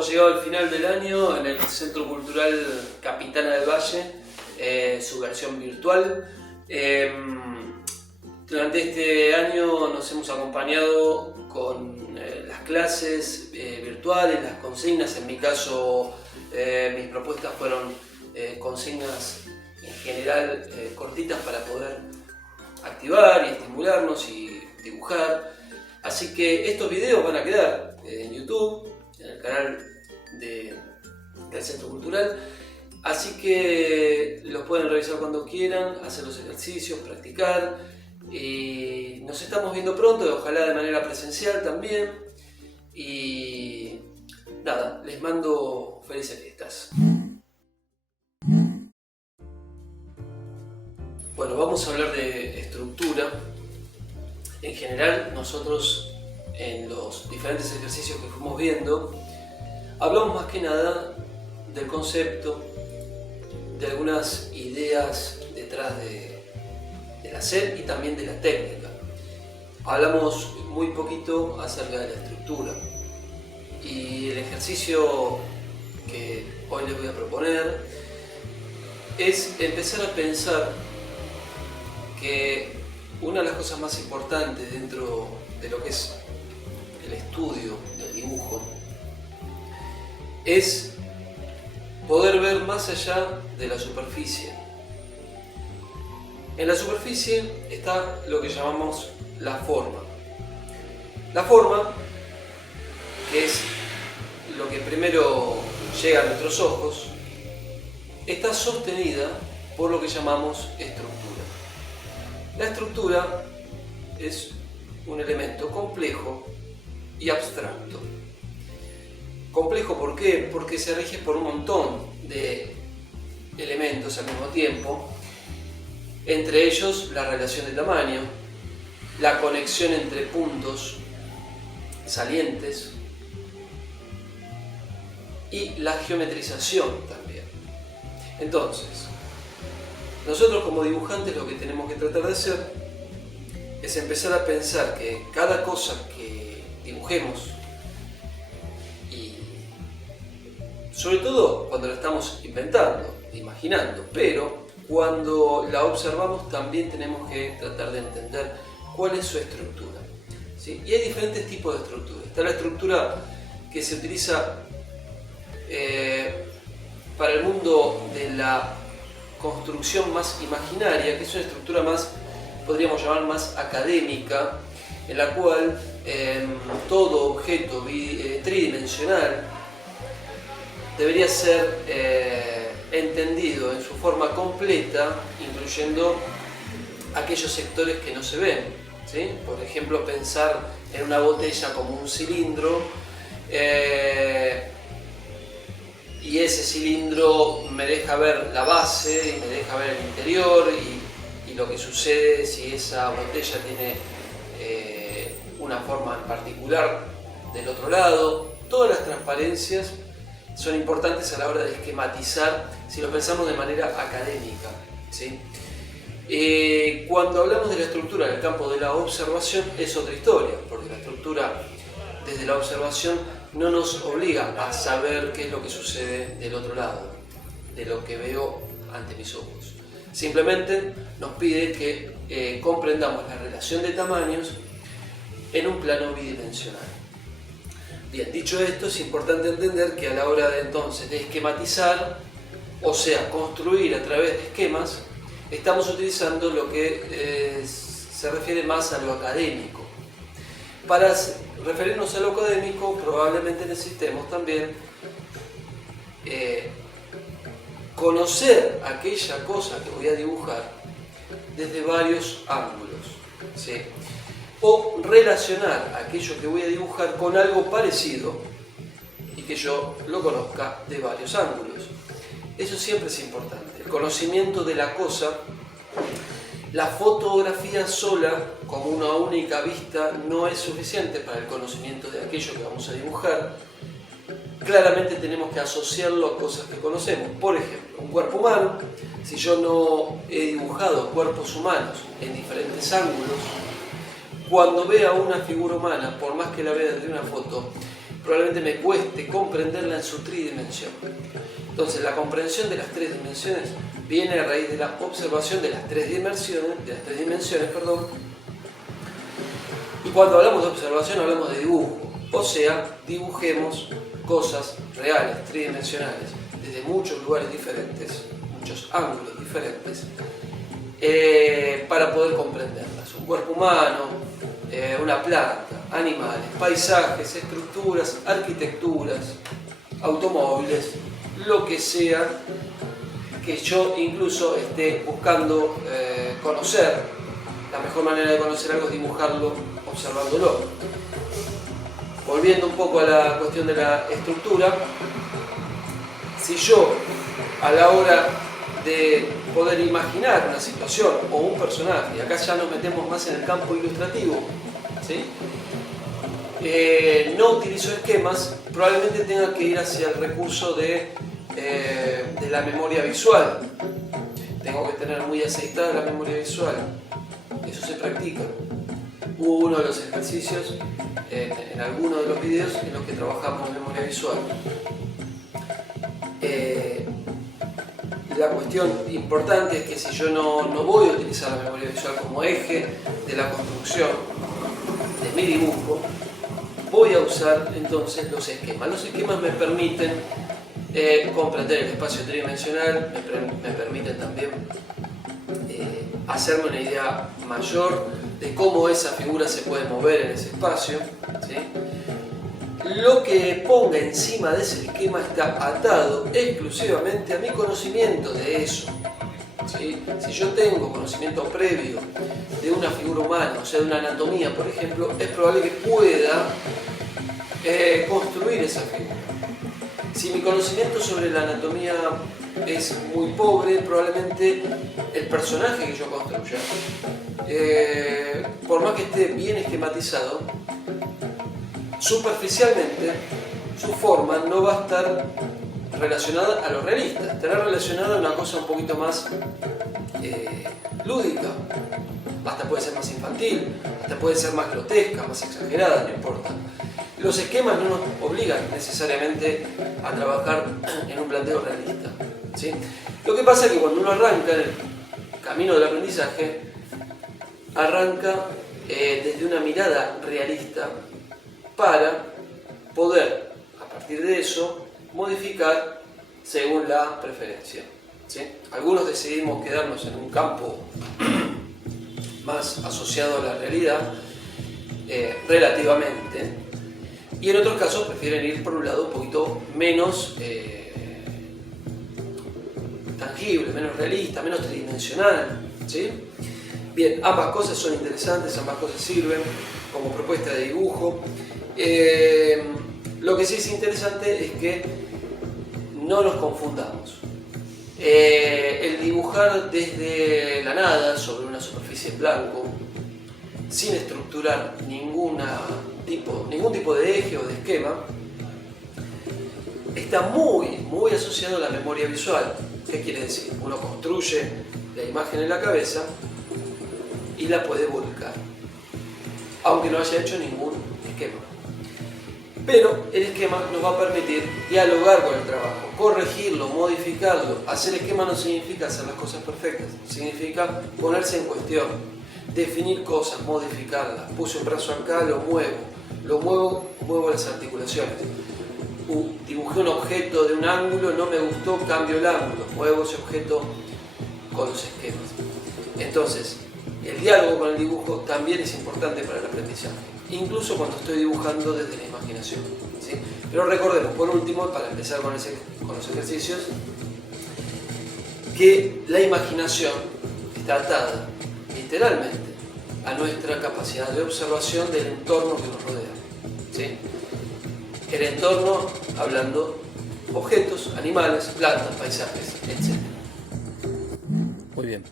hemos llegado al final del año en el Centro Cultural Capitana del Valle, su versión virtual. Durante este año nos hemos acompañado con las clases virtuales, las consignas. En mi caso, mis propuestas fueron consignas en general cortitas para poder activar y estimularnos y dibujar. Así que estos videos van a quedar en YouTube, en el canal del Centro Cultural. Así que los pueden revisar cuando quieran, hacer los ejercicios, practicar. Y nos estamos viendo pronto, ojalá de manera presencial también. Y nada, les mando felices fiestas. Bueno, vamos a hablar de estructura. En general, nosotros en los diferentes ejercicios que fuimos viendo, hablamos más que nada del concepto, de algunas ideas detrás del hacer y también de la técnica. Hablamos muy poquito acerca de la estructura. Y el ejercicio que hoy les voy a proponer es empezar a pensar que una de las cosas más importantes dentro de lo que es el estudio del dibujo es poder ver más allá de la superficie. En la superficie está lo que llamamos la forma. La forma, que es lo que primero llega a nuestros ojos, está sostenida por lo que llamamos estructura. La estructura es un elemento complejo y abstracto. Complejo, ¿por qué? Porque se rige por un montón de elementos al mismo tiempo, entre ellos la relación de tamaño, la conexión entre puntos salientes y la geometrización también. Entonces, nosotros como dibujantes lo que tenemos que tratar de hacer es empezar a pensar que cada cosa que dibujemos, y sobre todo cuando la estamos inventando, imaginando, pero cuando la observamos también tenemos que tratar de entender cuál es su estructura, ¿sí? Y hay diferentes tipos de estructura. Está la estructura que se utiliza para el mundo de la construcción más imaginaria, que es una estructura más, podríamos llamar más académica, en la cual todo objeto tridimensional debería ser entendido en su forma completa, incluyendo aquellos sectores que no se ven, ¿sí? Por ejemplo, pensar en una botella como un cilindro, y ese cilindro me deja ver la base y me deja ver el interior y lo que sucede si esa botella tiene una forma en particular del otro lado. Todas las transparencias son importantes a la hora de esquematizar si lo pensamos de manera académica, ¿sí? Cuando hablamos de la estructura en el campo de la observación es otra historia, porque la estructura desde la observación no nos obliga a saber qué es lo que sucede del otro lado, de lo que veo ante mis ojos. Simplemente nos pide que comprendamos la relación de tamaños en un plano bidimensional. Bien, dicho esto, es importante entender que a la hora de entonces de esquematizar, o sea, construir a través de esquemas, estamos utilizando lo que se refiere más a lo académico. Para referirnos a lo académico, probablemente necesitemos también conocer aquella cosa que voy a dibujar desde varios ángulos, ¿sí? O relacionar aquello que voy a dibujar con algo parecido y que yo lo conozca de varios ángulos. Eso siempre es importante, el conocimiento de la cosa. La fotografía sola, como una única vista, no es suficiente para el conocimiento de aquello que vamos a dibujar. Claramente tenemos que asociarlo a cosas que conocemos. Por ejemplo, un cuerpo humano, si yo no he dibujado cuerpos humanos en diferentes ángulos, cuando vea una figura humana, por más que la vea desde una foto, probablemente me cueste comprenderla en su tridimensión. Entonces la comprensión de las tres dimensiones viene a raíz de la observación de las tres dimensiones, y cuando hablamos de observación hablamos de dibujo, o sea, dibujemos cosas reales, tridimensionales, desde muchos lugares diferentes, muchos ángulos diferentes, para poder comprenderlas. Un cuerpo humano, una planta, animales, paisajes, estructuras, arquitecturas, automóviles, lo que sea que yo incluso esté buscando conocer. La mejor manera de conocer algo es dibujarlo, observándolo. Volviendo un poco a la cuestión de la estructura, si yo a la hora de poder imaginar una situación o un personaje, y acá ya nos metemos más en el campo ilustrativo, ¿sí? No utilizo esquemas, probablemente tenga que ir hacia el recurso de la memoria visual. Tengo que tener muy aceitada la memoria visual. Eso se practica. Hubo uno de los ejercicios en alguno de los videos en los que trabajamos memoria visual. La cuestión importante es que si yo no voy a utilizar la memoria visual como eje de la construcción de mi dibujo, voy a usar entonces los esquemas. Los esquemas me permiten comprender el espacio tridimensional, me permiten también hacerme una idea mayor de cómo esa figura se puede mover en ese espacio, ¿sí? Lo que ponga encima de ese esquema está atado exclusivamente a mi conocimiento de eso, ¿sí? Si yo tengo conocimiento previo de una figura humana, o sea, de una anatomía, por ejemplo, es probable que pueda construir esa figura. Si mi conocimiento sobre la anatomía es muy pobre, probablemente el personaje que yo construya, por más que esté bien esquematizado, superficialmente su forma no va a estar relacionada a lo realista, estará relacionada a una cosa un poquito más lúdica, hasta puede ser más infantil, hasta puede ser más grotesca, más exagerada, no importa. Los esquemas no nos obligan necesariamente a trabajar en un planteo realista, ¿sí? Lo que pasa es que cuando uno arranca en el camino del aprendizaje, arranca desde una mirada realista para poder, a partir de eso, modificar según la preferencia, ¿sí? Algunos decidimos quedarnos en un campo más asociado a la realidad, relativamente, y en otros casos prefieren ir por un lado un poquito menos tangible, menos realista, menos tridimensional, ¿sí? Bien, ambas cosas son interesantes, ambas cosas sirven como propuesta de dibujo. Lo que sí es interesante es que no nos confundamos. El dibujar desde la nada sobre una superficie en blanco, sin estructurar ningún tipo de eje o de esquema, está muy asociado a la memoria visual. ¿Qué quiere decir? Uno construye la imagen en la cabeza y la puede volcar, aunque no haya hecho ningún esquema. Pero el esquema nos va a permitir dialogar con el trabajo, corregirlo, modificarlo. Hacer esquema no significa hacer las cosas perfectas, significa ponerse en cuestión, definir cosas, modificarlas. Puse un brazo acá, lo muevo las articulaciones. Dibujé un objeto de un ángulo, no me gustó, cambio el ángulo, muevo ese objeto con los esquemas. Entonces, el diálogo con el dibujo también es importante para el aprendizaje, incluso cuando estoy dibujando desde la imaginación, ¿sí? Pero recordemos, por último, para empezar con los ejercicios, que la imaginación está atada literalmente a nuestra capacidad de observación del entorno que nos rodea, ¿sí? El entorno, hablando objetos, animales, plantas, paisajes, etc. Muy bien,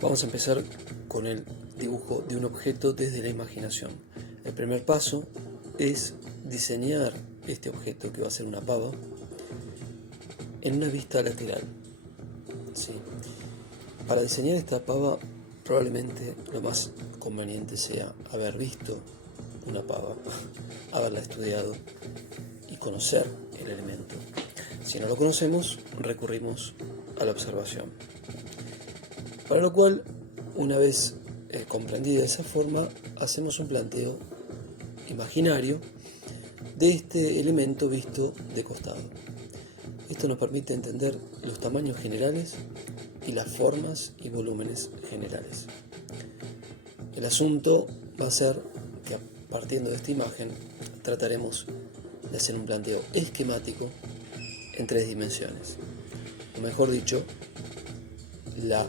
vamos a empezar con el dibujo de un objeto desde la imaginación. El primer paso es diseñar este objeto, que va a ser una pava, en una vista lateral, ¿sí? Para diseñar esta pava, probablemente lo más conveniente sea haber visto una pava, haberla estudiado y conocer el elemento. Si no lo conocemos, recurrimos a la observación. Para lo cual, una vez comprendida de esa forma, hacemos un planteo imaginario de este elemento visto de costado. Esto nos permite entender los tamaños generales y las formas y volúmenes generales. El asunto va a ser que, partiendo de esta imagen, trataremos de hacer un planteo esquemático en 3 dimensiones, o mejor dicho, la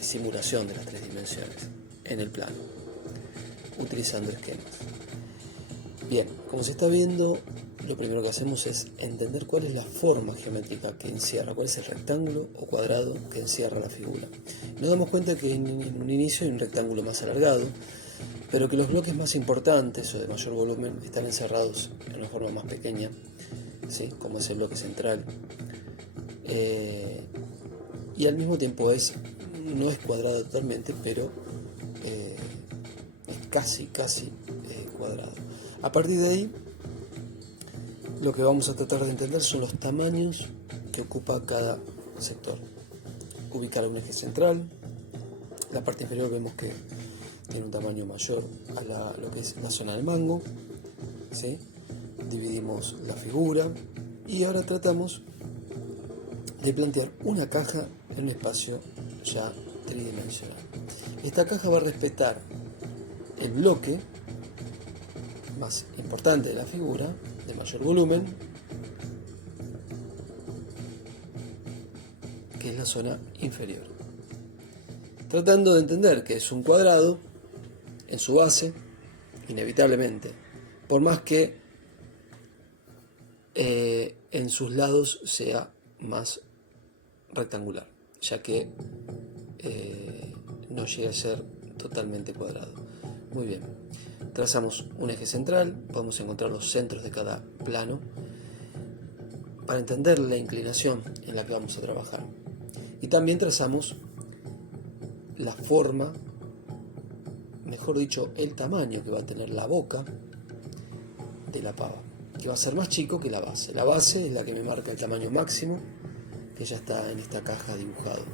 simulación de las 3 dimensiones en el plano, utilizando esquemas. Bien, como se está viendo, lo primero que hacemos es entender cuál es la forma geométrica que encierra, cuál es el rectángulo o cuadrado que encierra la figura. Nos damos cuenta que en un inicio hay un rectángulo más alargado, pero que los bloques más importantes o de mayor volumen están encerrados en una forma más pequeña, ¿sí? Como es el bloque central. Y al mismo tiempo no es cuadrado totalmente, pero es casi cuadrado. A partir de ahí, lo que vamos a tratar de entender son los tamaños que ocupa cada sector. Ubicar un eje central. La parte inferior vemos que tiene un tamaño mayor a lo que es la zona del mango, ¿sí? Dividimos la figura y ahora tratamos de plantear una caja en un espacio ya tridimensional. Esta caja va a respetar el bloque más importante de la figura, de mayor volumen, que es la zona inferior. Tratando de entender que es un cuadrado en su base, inevitablemente, por más que en sus lados sea más rectangular, ya que no llega a ser totalmente cuadrado. Muy bien, trazamos un eje central, podemos encontrar los centros de cada plano para entender la inclinación en la que vamos a trabajar. Y también trazamos la forma, mejor dicho, el tamaño que va a tener la boca de la pava, que va a ser más chico que la base. La base es la que me marca el tamaño máximo, que ya está en esta caja dibujado.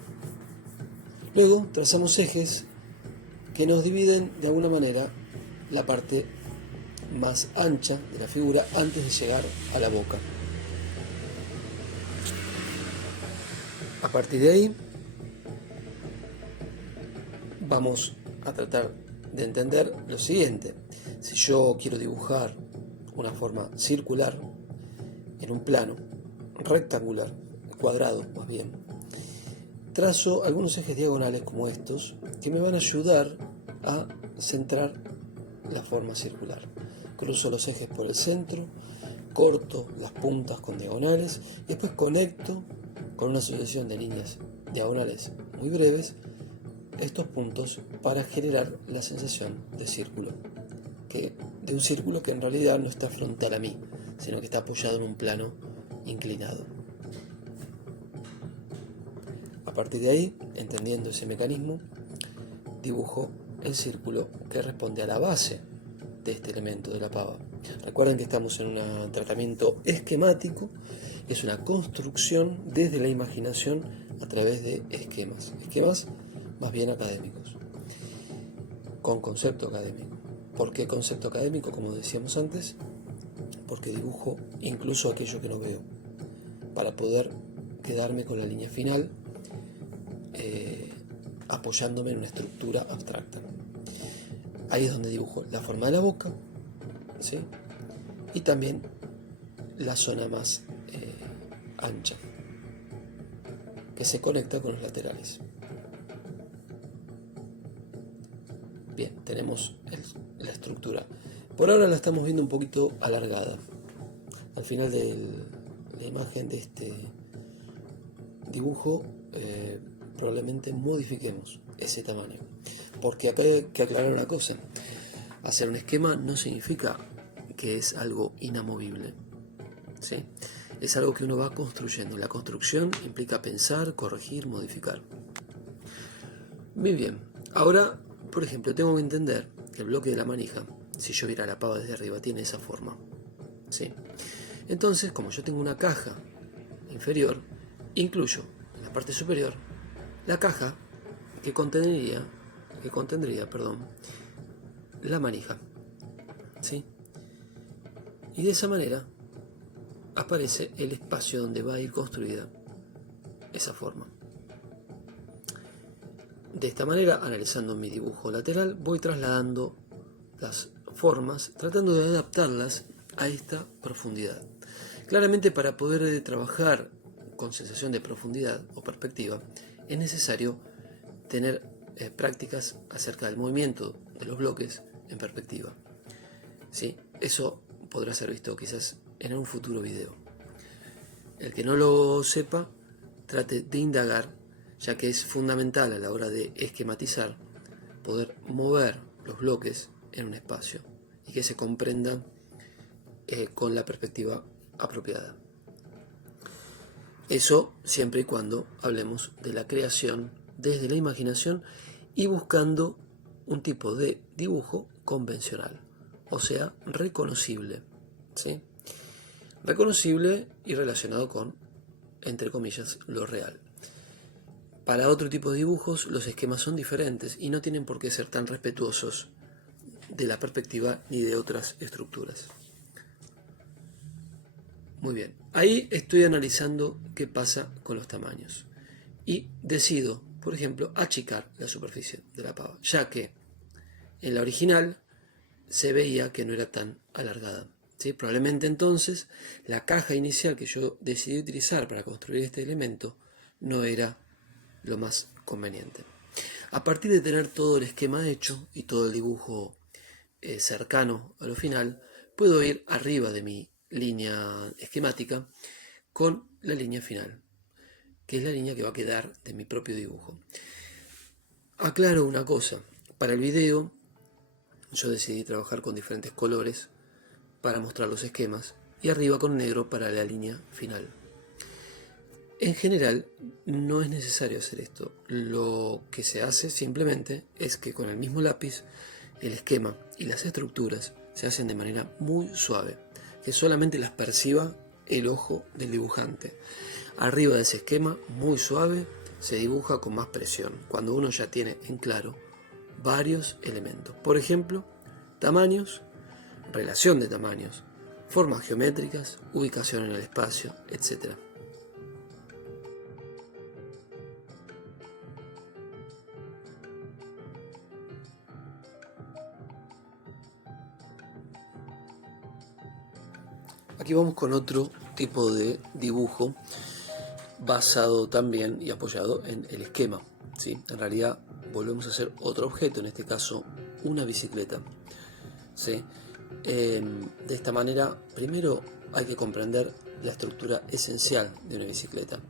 Luego trazamos ejes que nos dividen de alguna manera la parte más ancha de la figura antes de llegar a la boca. A partir de ahí vamos a tratar de entender lo siguiente. Si yo quiero dibujar una forma circular en un plano rectangular, cuadrado más bien, trazo algunos ejes diagonales como estos que me van a ayudar a centrar la forma circular. Cruzo los ejes por el centro, corto las puntas con diagonales y después conecto con una sucesión de líneas diagonales muy breves estos puntos para generar la sensación de círculo, de un círculo que en realidad no está frontal a mí, sino que está apoyado en un plano inclinado. A partir de ahí, entendiendo ese mecanismo, dibujo el círculo que responde a la base de este elemento de la pava. Recuerden que estamos en un tratamiento esquemático, que es una construcción desde la imaginación a través de esquemas más bien académicos, con concepto académico. ¿Por qué concepto académico? Como decíamos antes, porque dibujo incluso aquello que no veo, para poder quedarme con la línea final, apoyándome en una estructura abstracta. Ahí es donde dibujo la forma de la boca, ¿sí? Y también la zona más ancha, que se conecta con los laterales. Bien, tenemos la estructura. Por ahora la estamos viendo un poquito alargada. Al final de la imagen de este dibujo, probablemente modifiquemos ese tamaño. Porque acá hay que aclarar una cosa. Hacer un esquema no significa que es algo inamovible, ¿sí? Es algo que uno va construyendo. La construcción implica pensar, corregir, modificar. Muy bien. Ahora, por ejemplo, tengo que entender que el bloque de la manija si yo viera la pava desde arriba, tiene esa forma, ¿sí? Entonces, como yo tengo una caja inferior, incluyo en la parte superior la caja que contendría, la manija, ¿sí? Y de esa manera aparece el espacio donde va a ir construida esa forma. De esta manera, analizando mi dibujo lateral, voy trasladando las formas, tratando de adaptarlas a esta profundidad. Claramente, para poder trabajar con sensación de profundidad o perspectiva, es necesario tener prácticas acerca del movimiento de los bloques en perspectiva, ¿sí? Eso podrá ser visto quizás en un futuro video. El que no lo sepa, trate de indagar, ya que es fundamental a la hora de esquematizar poder mover los bloques en un espacio y que se comprendan con la perspectiva apropiada. Eso siempre y cuando hablemos de la creación desde la imaginación y buscando un tipo de dibujo convencional, o sea, reconocible, ¿sí? Reconocible y relacionado con, entre comillas, lo real. Para otro tipo de dibujos los esquemas son diferentes y no tienen por qué ser tan respetuosos de la perspectiva ni de otras estructuras. Muy bien, ahí estoy analizando qué pasa con los tamaños y decido, por ejemplo, achicar la superficie de la pava, ya que en la original se veía que no era tan alargada, ¿sí? Probablemente entonces la caja inicial que yo decidí utilizar para construir este elemento no era lo más conveniente. A partir de tener todo el esquema hecho y todo el dibujo cercano a lo final, puedo ir arriba de mi línea esquemática con la línea final, que es la línea que va a quedar de mi propio dibujo. Aclaro una cosa, para el video yo decidí trabajar con diferentes colores para mostrar los esquemas y arriba con negro para la línea final. En general no es necesario hacer esto, lo que se hace simplemente es que con el mismo lápiz el esquema y las estructuras se hacen de manera muy suave, que solamente las perciba el ojo del dibujante. Arriba de ese esquema, muy suave, se dibuja con más presión, cuando uno ya tiene en claro varios elementos. Por ejemplo, tamaños, relación de tamaños, formas geométricas, ubicación en el espacio, etc. Aquí vamos con otro tipo de dibujo basado también y apoyado en el esquema, ¿sí? En realidad volvemos a hacer otro objeto, en este caso una bicicleta, ¿sí? De esta manera, primero hay que comprender la estructura esencial de una bicicleta.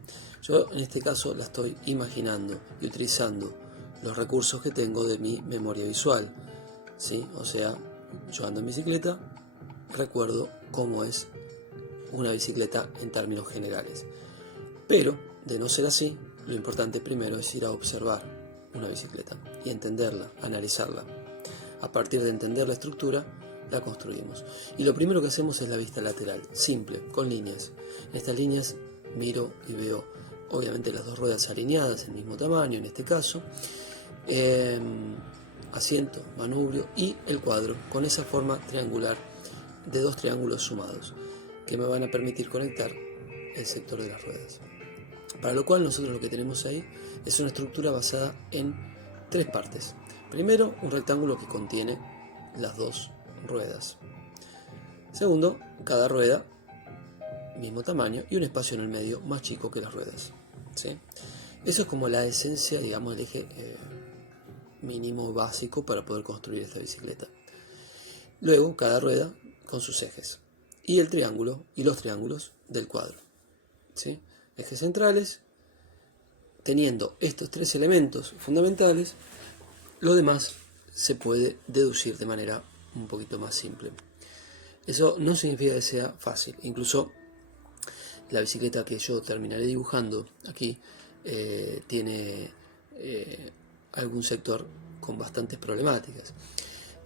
Yo en este caso la estoy imaginando y utilizando los recursos que tengo de mi memoria visual, ¿sí? O sea, yo ando en bicicleta, recuerdo cómo es una bicicleta en términos generales. Pero, de no ser así, lo importante primero es ir a observar una bicicleta y entenderla, analizarla. A partir de entender la estructura, la construimos. Y lo primero que hacemos es la vista lateral, simple, con líneas. En estas líneas miro y veo, obviamente, las dos ruedas alineadas, el mismo tamaño en este caso, asiento, manubrio y el cuadro, con esa forma triangular de dos triángulos sumados, que me van a permitir conectar el sector de las ruedas. Para lo cual nosotros lo que tenemos ahí es una estructura basada en tres partes. Primero, un rectángulo que contiene las dos ruedas. Segundo, cada rueda, mismo tamaño, y un espacio en el medio más chico que las ruedas, ¿sí? Eso es como la esencia, digamos, el eje mínimo básico para poder construir esta bicicleta. Luego, cada rueda con sus ejes. Y el triángulo y los triángulos del cuadro, ¿sí? Ejes centrales. Teniendo estos tres elementos fundamentales, lo demás se puede deducir de manera un poquito más simple. Eso no significa que sea fácil. Incluso la bicicleta que yo terminaré dibujando aquí tiene algún sector con bastantes problemáticas.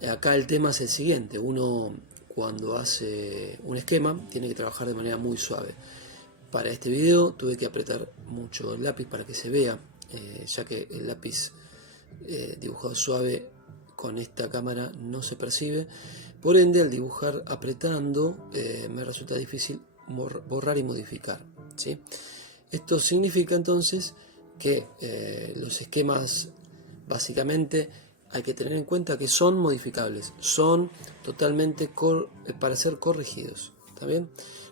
acá el tema es el siguiente: uno cuando hace un esquema tiene que trabajar de manera muy suave. Para este video tuve que apretar mucho el lápiz para que se vea, ya que el lápiz dibujado suave con esta cámara no se percibe. Por ende, al dibujar apretando me resulta difícil borrar y modificar, ¿sí? Esto significa entonces que los esquemas básicamente hay que tener en cuenta que son modificables, son totalmente para ser corregidos, ¿está bien?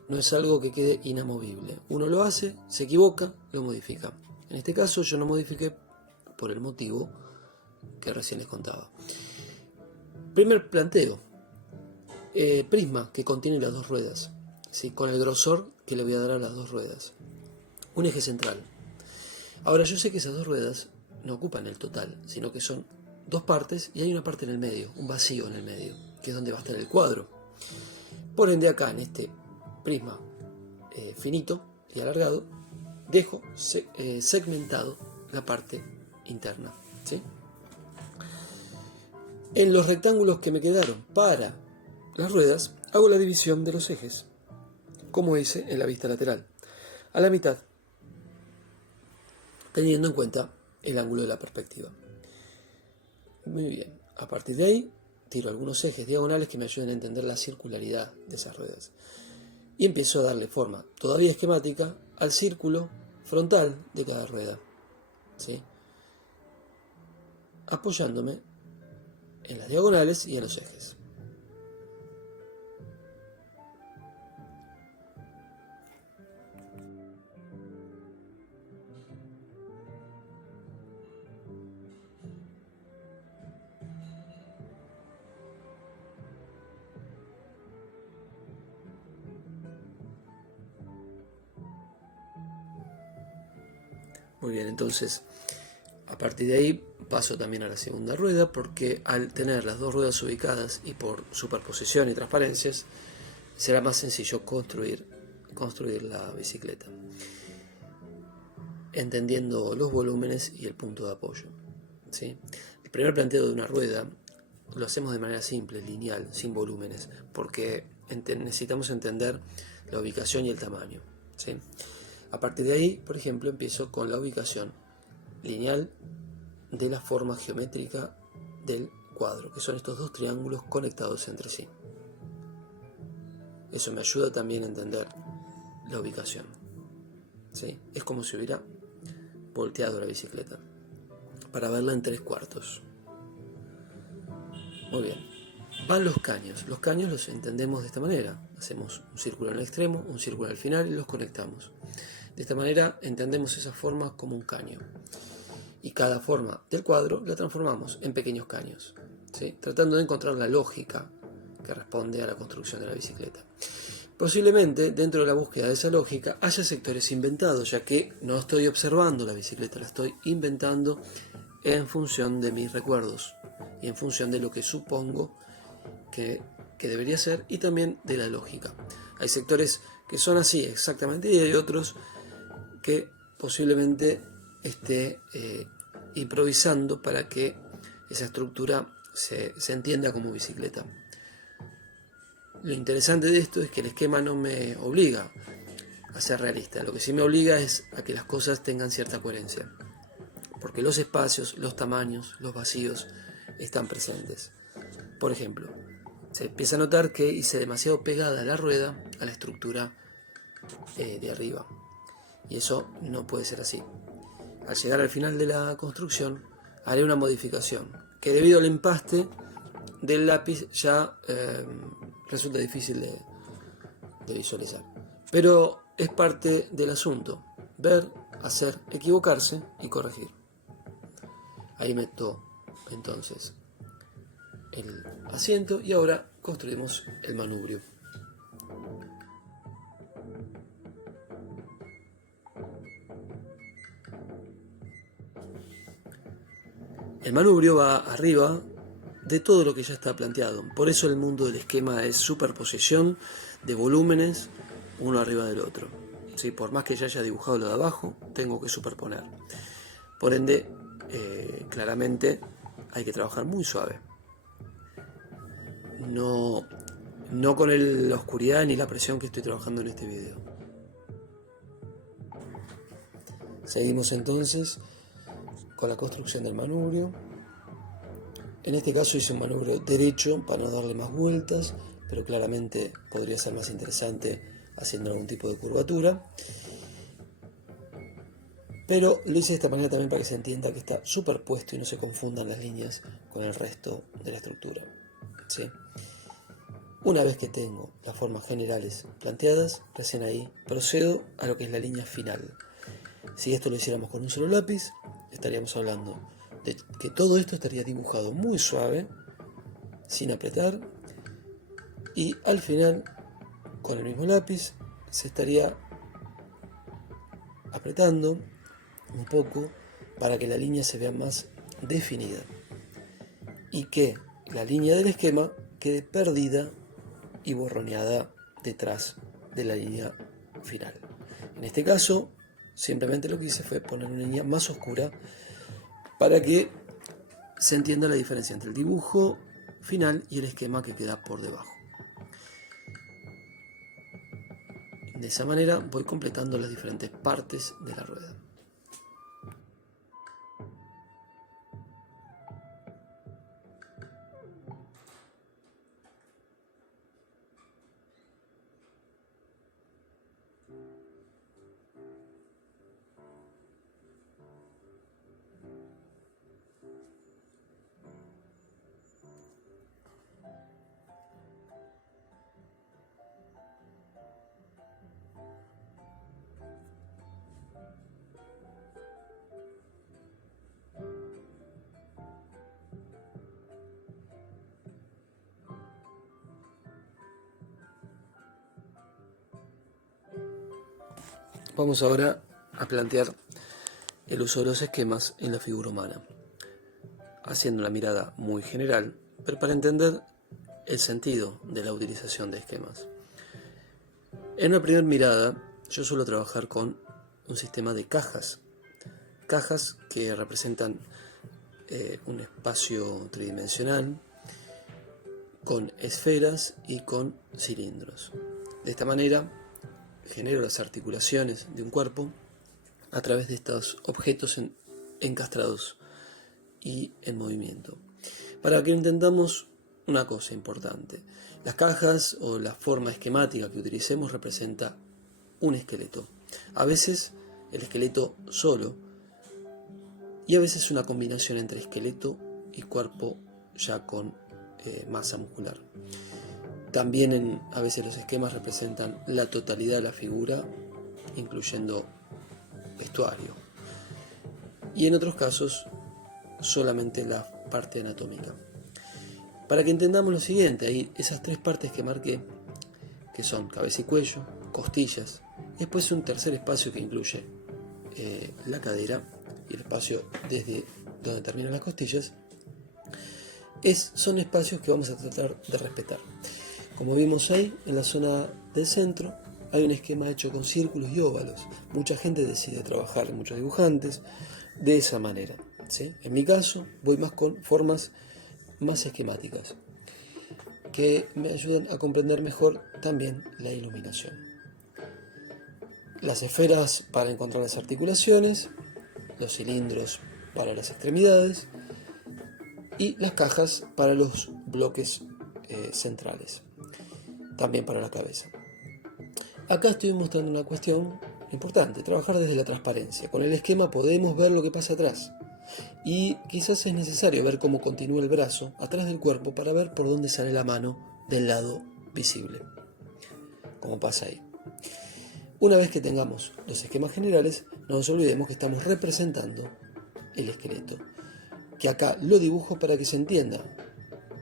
No es algo que quede inamovible. Uno lo hace, se equivoca, lo modifica. En este caso yo no modifiqué por el motivo que recién les contaba. Primer planteo: prisma que contiene las dos ruedas, ¿sí? Con el grosor que le voy a dar a las dos ruedas. Un eje central. Ahora yo sé que esas dos ruedas no ocupan el total, sino que son dos partes y hay una parte en el medio, un vacío en el medio, que es donde va a estar el cuadro. Por ende, acá en este prisma finito y alargado dejo segmentado la parte interna, ¿sí? En los rectángulos que me quedaron para las ruedas hago la división de los ejes, como hice en la vista lateral, a la mitad, teniendo en cuenta el ángulo de la perspectiva. Muy bien, a partir de ahí tiro algunos ejes diagonales que me ayuden a entender la circularidad de esas ruedas y empiezo a darle forma, todavía esquemática, al círculo frontal de cada rueda, ¿sí? Apoyándome en las diagonales y en los ejes. Muy bien, entonces a partir de ahí paso también a la segunda rueda, porque al tener las dos ruedas ubicadas y por superposición y transparencias será más sencillo construir la bicicleta, entendiendo los volúmenes y el punto de apoyo, ¿sí? El primer planteo de una rueda lo hacemos de manera simple, lineal, sin volúmenes, porque necesitamos entender la ubicación y el tamaño, ¿sí? A partir de ahí, por ejemplo, empiezo con la ubicación lineal de la forma geométrica del cuadro, que son estos dos triángulos conectados entre sí. Eso me ayuda también a entender la ubicación, ¿sí? Es como si hubiera volteado la bicicleta para verla en 3/4. Muy bien. Van los caños. Los caños los entendemos de esta manera. Hacemos un círculo en el extremo, un círculo al final y los conectamos. De esta manera entendemos esa forma como un caño. Y cada forma del cuadro la transformamos en pequeños caños, ¿sí? Tratando de encontrar la lógica que responde a la construcción de la bicicleta. Posiblemente dentro de la búsqueda de esa lógica haya sectores inventados, ya que no estoy observando la bicicleta, la estoy inventando en función de mis recuerdos y en función de lo que supongo que debería ser, y también de la lógica. Hay sectores que son así exactamente y hay otros que posiblemente esté improvisando para que esa estructura se entienda como bicicleta. Lo interesante de esto es que el esquema no me obliga a ser realista, lo que sí me obliga es a que las cosas tengan cierta coherencia, porque los espacios, los tamaños, los vacíos están presentes. Por ejemplo, se empieza a notar que hice demasiado pegada la rueda a la estructura de arriba, y eso no puede ser así. Al llegar al final de la construcción haré una modificación que, debido al empaste del lápiz, ya resulta difícil de visualizar, pero es parte del asunto: ver, hacer, equivocarse y corregir. Ahí meto entonces el asiento y ahora construimos el manubrio. El manubrio va arriba de todo lo que ya está planteado. Por eso el mundo del esquema es superposición de volúmenes uno arriba del otro, ¿sí? Por más que ya haya dibujado lo de abajo, tengo que superponer. Por ende, claramente hay que trabajar muy suave. no con la oscuridad ni la presión que estoy trabajando en este video. Seguimos entonces con la construcción del manubrio. En este caso hice un manubrio derecho para no darle más vueltas, pero claramente podría ser más interesante haciendo algún tipo de curvatura. Pero lo hice de esta manera también para que se entienda que está superpuesto y no se confundan las líneas con el resto de la estructura, ¿sí? Una vez que tengo las formas generales planteadas, recién ahí procedo a lo que es la línea final. Si esto lo hiciéramos con un solo lápiz, estaríamos hablando de que todo esto estaría dibujado muy suave, sin apretar, y al final, con el mismo lápiz, se estaría apretando un poco para que la línea se vea más definida y que la línea del esquema quede perdida y borroneada detrás de la línea final. En este caso, simplemente lo que hice fue poner una línea más oscura para que se entienda la diferencia entre el dibujo final y el esquema que queda por debajo. De esa manera voy completando las diferentes partes de la rueda. Vamos ahora a plantear el uso de los esquemas en la figura humana, haciendo una mirada muy general, pero para entender el sentido de la utilización de esquemas. En una primera mirada, yo suelo trabajar con un sistema de cajas que representan un espacio tridimensional con esferas y con cilindros. De esta manera genero las articulaciones de un cuerpo a través de estos objetos encastrados y en movimiento. Para que entendamos una cosa importante, las cajas o la forma esquemática que utilicemos representa un esqueleto. A veces el esqueleto solo y a veces una combinación entre esqueleto y cuerpo ya con masa muscular. También a veces los esquemas representan la totalidad de la figura, incluyendo vestuario. Y en otros casos, solamente la parte anatómica. Para que entendamos lo siguiente, hay esas tres partes que marqué, que son cabeza y cuello, costillas, y después un tercer espacio que incluye la cadera y el espacio desde donde terminan las costillas. Son espacios que vamos a tratar de respetar. Como vimos ahí, en la zona del centro hay un esquema hecho con círculos y óvalos. Mucha gente decide trabajar, muchos dibujantes, de esa manera, ¿sí? En mi caso, voy más con formas más esquemáticas, que me ayudan a comprender mejor también la iluminación. Las esferas para encontrar las articulaciones, los cilindros para las extremidades y las cajas para los bloques centrales, también para la cabeza. Acá estoy mostrando una cuestión importante, trabajar desde la transparencia. Con el esquema podemos ver lo que pasa atrás y quizás es necesario ver cómo continúa el brazo atrás del cuerpo para ver por dónde sale la mano del lado visible, como pasa ahí. Una vez que tengamos los esquemas generales, no nos olvidemos que estamos representando el esqueleto, que acá lo dibujo para que se entienda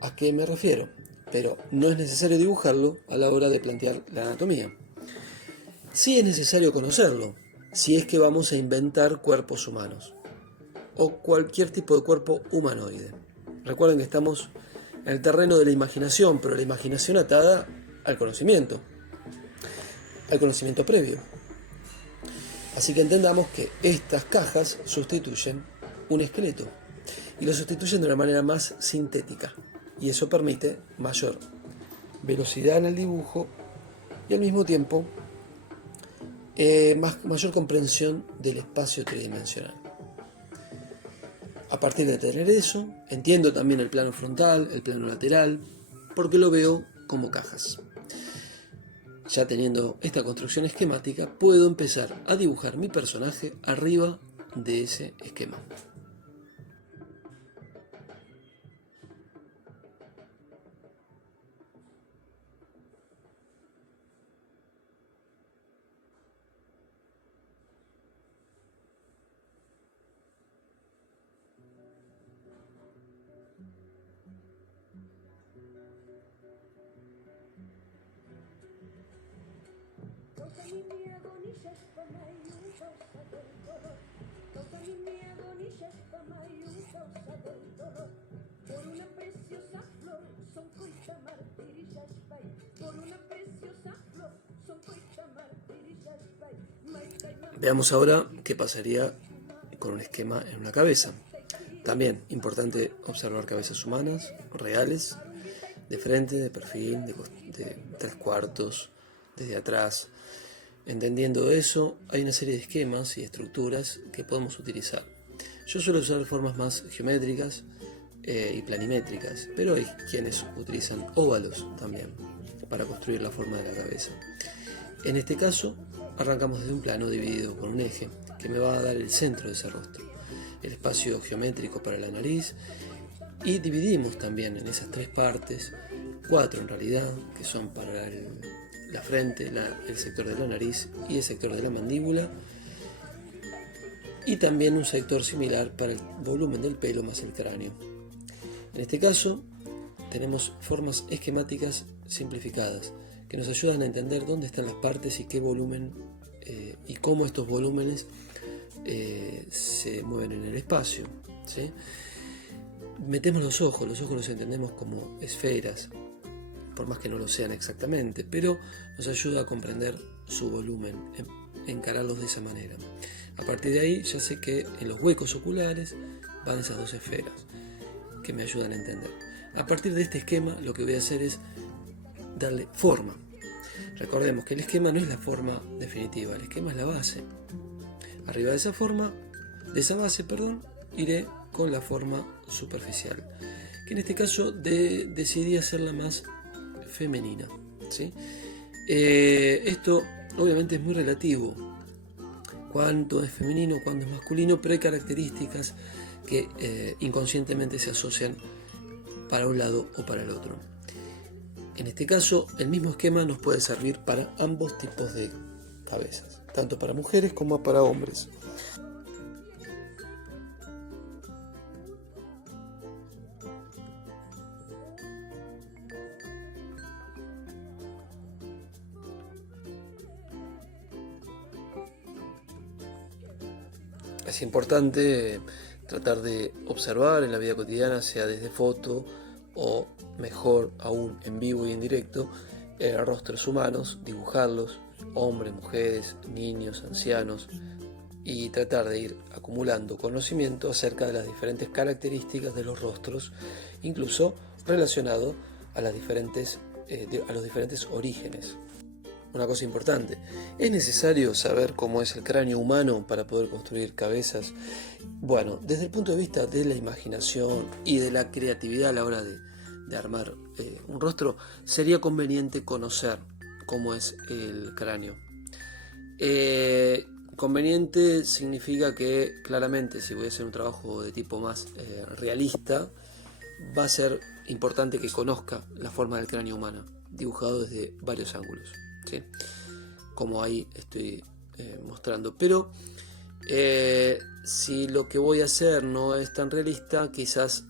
a qué me refiero, pero no es necesario dibujarlo a la hora de plantear la anatomía. Sí es necesario conocerlo, si es que vamos a inventar cuerpos humanos, o cualquier tipo de cuerpo humanoide. Recuerden que estamos en el terreno de la imaginación, pero la imaginación atada al conocimiento previo. Así que entendamos que estas cajas sustituyen un esqueleto, y lo sustituyen de una manera más sintética, y eso permite mayor velocidad en el dibujo y al mismo tiempo mayor comprensión del espacio tridimensional. A partir de tener eso, entiendo también el plano frontal, el plano lateral, porque lo veo como cajas. Ya teniendo esta construcción esquemática, puedo empezar a dibujar mi personaje arriba de ese esquema. Veamos ahora qué pasaría con un esquema en una cabeza. También importante observar cabezas humanas, reales, de frente, de perfil, de 3/4, desde atrás. Entendiendo eso, hay una serie de esquemas y estructuras que podemos utilizar. Yo suelo usar formas más geométricas y planimétricas, pero hay quienes utilizan óvalos también para construir la forma de la cabeza. En este caso, arrancamos desde un plano dividido por un eje que me va a dar el centro de ese rostro, el espacio geométrico para la nariz, y dividimos también en esas 3 partes, 4 en realidad, que son para la frente, el sector de la nariz y el sector de la mandíbula, y también un sector similar para el volumen del pelo más el cráneo. En este caso tenemos formas esquemáticas simplificadas que nos ayudan a entender dónde están las partes y qué volumen y cómo estos volúmenes se mueven en el espacio, ¿sí? Metemos los ojos los entendemos como esferas, por más que no lo sean exactamente, pero nos ayuda a comprender su volumen, encararlos de esa manera. A partir de ahí ya sé que en los huecos oculares van esas 2 esferas que me ayudan a entender. A partir de este esquema lo que voy a hacer es darle forma. Recordemos que el esquema no es la forma definitiva, el esquema es la base. Arriba de esa base, iré con la forma superficial, que en este caso decidí hacerla más femenina, ¿sí? Esto obviamente es muy relativo, cuánto es femenino, cuánto es masculino, pero hay características que inconscientemente se asocian para un lado o para el otro. En este caso, el mismo esquema nos puede servir para ambos tipos de cabezas, tanto para mujeres como para hombres. Es importante tratar de observar en la vida cotidiana, sea desde foto o mejor aún en vivo y en directo, rostros humanos, dibujarlos, hombres, mujeres, niños, ancianos, y tratar de ir acumulando conocimiento acerca de las diferentes características de los rostros, incluso relacionado a los diferentes orígenes. Una cosa importante, ¿es necesario saber cómo es el cráneo humano para poder construir cabezas? Bueno, desde el punto de vista de la imaginación y de la creatividad a la hora de armar un rostro, sería conveniente conocer cómo es el cráneo. Conveniente significa que claramente si voy a hacer un trabajo de tipo más realista, va a ser importante que conozca la forma del cráneo humano, dibujado desde varios ángulos, ¿sí? Como ahí estoy mostrando. Pero si lo que voy a hacer no es tan realista, quizás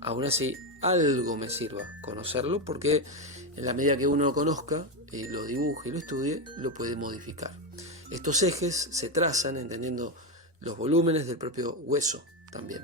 aún así algo me sirva conocerlo, porque en la medida que uno lo conozca, lo dibuje y lo estudie, lo puede modificar. Estos ejes se trazan entendiendo los volúmenes del propio hueso también.